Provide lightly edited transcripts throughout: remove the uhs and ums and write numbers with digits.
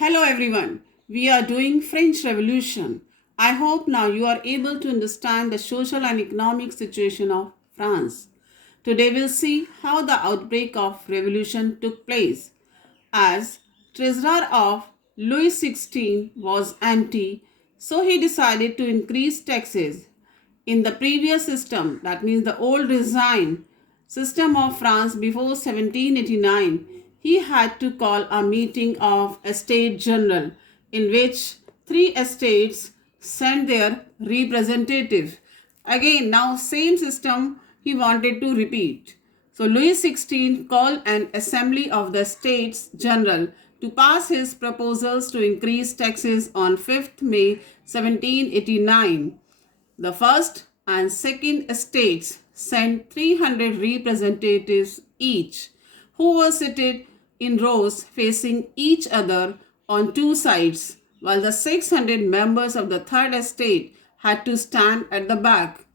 Hello everyone. We are doing French Revolution. I hope now you are able to understand the social and economic situation of France. Today we'll see how the outbreak of revolution took place. As treasurer of Louis XVI was empty, so he decided to increase taxes. In the previous system, that means the old design system of France before 1789, he had to call a meeting of Estates General in which three estates sent their representative. Again, now same system he wanted to repeat. So Louis XVI called an assembly of the States General to pass his proposals to increase taxes on 5th May 1789. The first and second estates sent 300 representatives each, who were seated in rows facing each other on two sides, while the 600 members of the third estate had to stand at the back.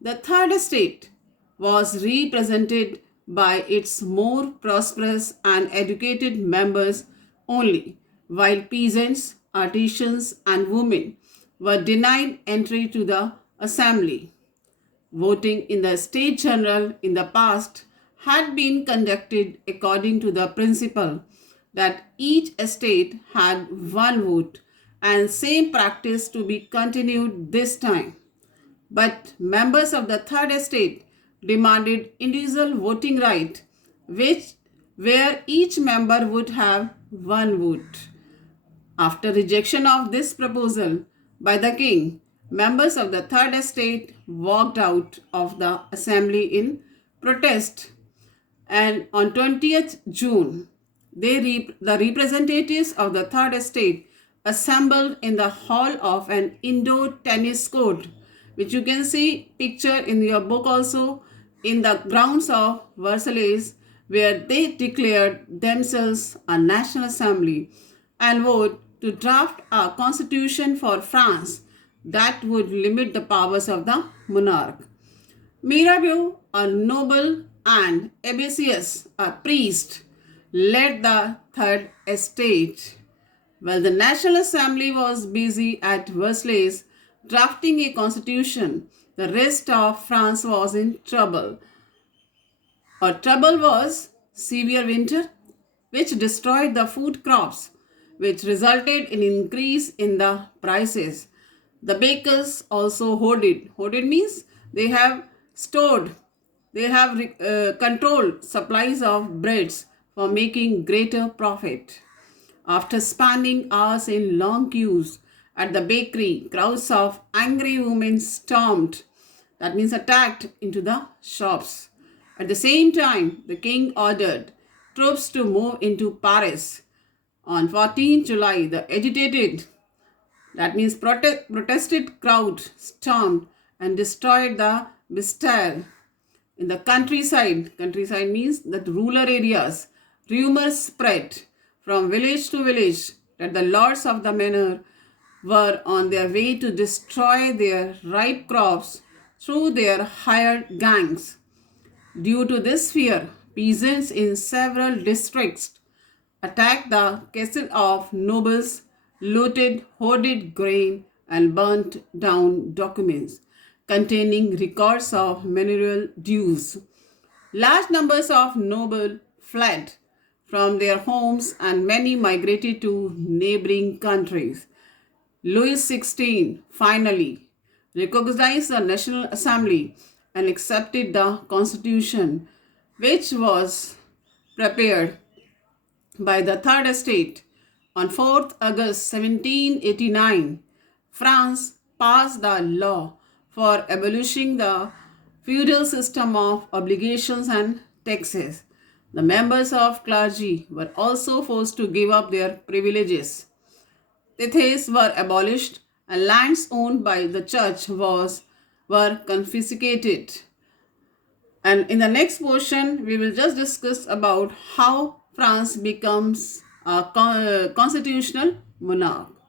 The third estate was represented by its more prosperous and educated members only, while peasants, artisans, and women were denied entry to the assembly. Voting in the State General in the past had been conducted according to the principle that each estate had one vote, and same practice to be continued this time. But members of the third estate demanded individual voting right, which where each member would have one vote. After rejection of this proposal by the king, members of the third estate walked out of the assembly in protest. And on 20th June, the representatives of the third estate assembled in the hall of an indoor tennis court, which you can see picture in your book also, in the grounds of Versailles, where they declared themselves a national assembly and vote to draft a constitution for France that would limit the powers of the monarch. Mirabeau, a noble, and Abbassius, a priest, led the third estate. While the National Assembly was busy at Versailles drafting a constitution, the rest of France was in trouble. Our trouble was severe winter, which destroyed the food crops, which resulted in increase in the prices. The bakers also hoarded. Hoarded means they have stored, they have controlled supplies of breads for making greater profit. After spending hours in long queues at the bakery, crowds of angry women stormed, that means attacked, into the shops. At the same time, the king ordered troops to move into Paris. On 14 July, the agitated, that means protested crowd stormed and destroyed the Bastille. In the countryside means that rural areas, rumors spread from village to village that the lords of the manor were on their way to destroy their ripe crops through their hired gangs. Due to this fear, peasants in several districts attacked the castle of nobles, looted hoarded grain, and burnt down documents containing records of manorial dues. Large numbers of nobles fled from their homes and many migrated to neighboring countries. Louis XVI finally recognized the National Assembly and accepted the Constitution, which was prepared by the Third Estate. On 4th August 1789, France passed the law for abolishing the feudal system of obligations and taxes. The members of clergy were also forced to give up their privileges. Tithes were abolished and lands owned by the church were confiscated. And in the next portion, we will just discuss about how France becomes a constitutional monarch.